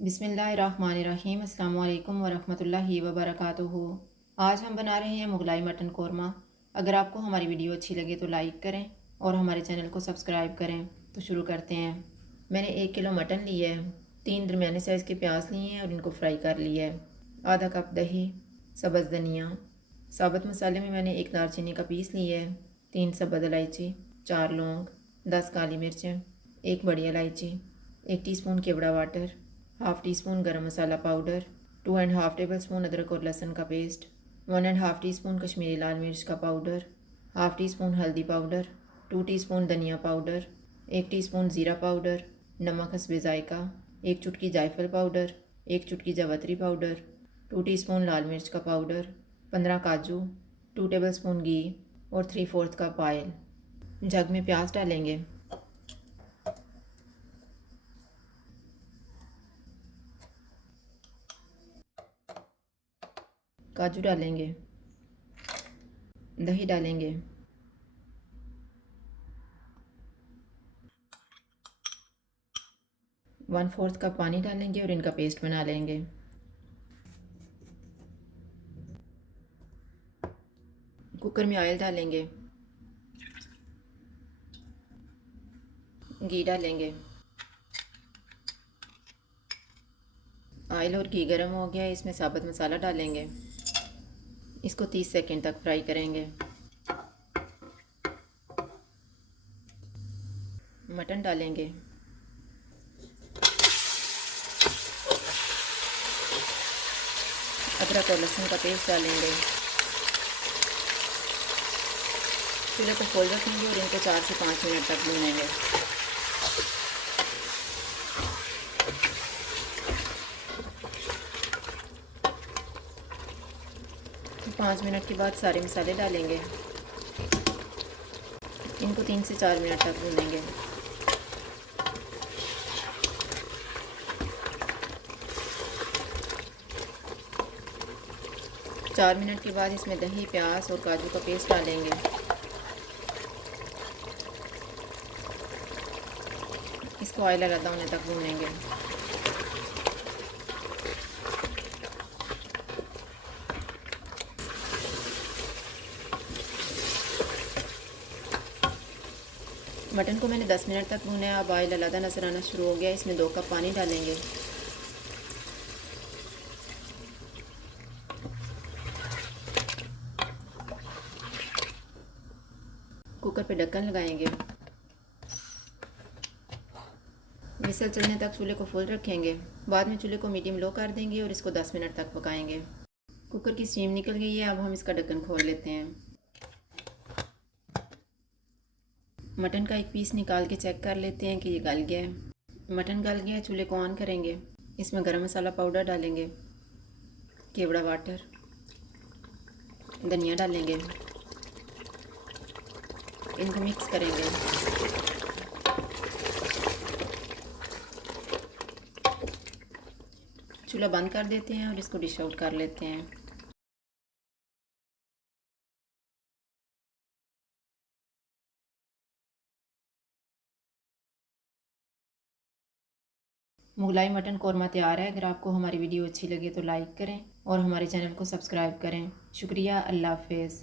बिस्मिल्लाहिर्रहमानिर्रहीम। अस्सलामु अलैकुम वरहमतुल्लाहि वबरकातुहू। आज हम बना रहे हैं मुगलाई मटन कौरमा। अगर आपको हमारी वीडियो अच्छी लगे तो लाइक करें और हमारे चैनल को सब्सक्राइब करें। तो शुरू करते हैं। मैंने 1 किलो मटन लिया है, 3 दरमियाने साइज़ के प्याज लिए हैं और इनको फ्राई कर लिया है। आधा कप दही, सब्ज़ धनिया, साबुत मसाले में मैंने 1 दालचीनी का पीस लिया है, 3 सब्ज़ इलायची, 4 लौंग, 10 काली मिर्चें, 1 बड़ी इलायची, 1 टीस्पून केवड़ा वाटर, हाफ़ टी स्पून गरम मसाला पाउडर, 2.5 टेबल स्पून अदरक और लहसुन का पेस्ट, 1.5 टीस्पून कश्मीरी लाल मिर्च का पाउडर, हाफ़ टी स्पून हल्दी पाउडर, 2 टीस्पून धनिया पाउडर, 1 टीस्पून ज़ीरा पाउडर, नमक हस्बे ज़ायका, 1 चुटकी जायफल पाउडर, 1 चुटकी जावित्री पाउडर, 2 टीस्पून लाल मिर्च का पाउडर, 15 काजू, 2 टेबल स्पून घी और 3/4 कप ऑयल। जग में प्याज डालेंगे, काजू डालेंगे, दही डालेंगे, 1/4 कप पानी डालेंगे और इनका पेस्ट बना लेंगे। कुकर में ऑयल डालेंगे, घी डालेंगे। ऑयल और घी गर्म हो गया, इसमें साबुत मसाला डालेंगे। इसको 30 सेकंड तक फ्राई करेंगे। मटन डालेंगे, अदरक और लहसुन का पेस्ट डालेंगे। चूल्हे को खोल रखेंगे और इनको 4 से 5 मिनट तक भूनेंगे। 5 मिनट के बाद सारे मसाले डालेंगे। इनको 3 से 4 मिनट तक भूनेंगे। चार मिनट के बाद इसमें दही, प्याज और काजू का पेस्ट डालेंगे। इसको ऑयल अलग होने तक भूनेंगे। मटन को मैंने 10 मिनट तक भूना है। अब ऑयल अलग नजर आना शुरू हो गया। इसमें 2 कप पानी डालेंगे। कुकर पे ढक्कन लगाएंगे। विसल चलने तक चूल्हे को फुल रखेंगे। बाद में चूल्हे को मीडियम लो कर देंगे और इसको 10 मिनट तक पकाएंगे। कुकर की स्टीम निकल गई है। अब हम इसका ढक्कन खोल लेते हैं। मटन का एक पीस निकाल के चेक कर लेते हैं कि ये गल गया है। मटन गल गया है। चूल्हे को ऑन करेंगे। इसमें गरम मसाला पाउडर डालेंगे, केवड़ा वाटर, धनिया डालेंगे, इनको मिक्स करेंगे। चूल्हा बंद कर देते हैं और इसको डिश आउट कर लेते हैं। मुगलाई मटन कौरमा तैयार है। अगर आपको हमारी वीडियो अच्छी लगे तो लाइक करें और हमारे चैनल को सब्सक्राइब करें। शुक्रिया। अल्लाह हाफ़िज़।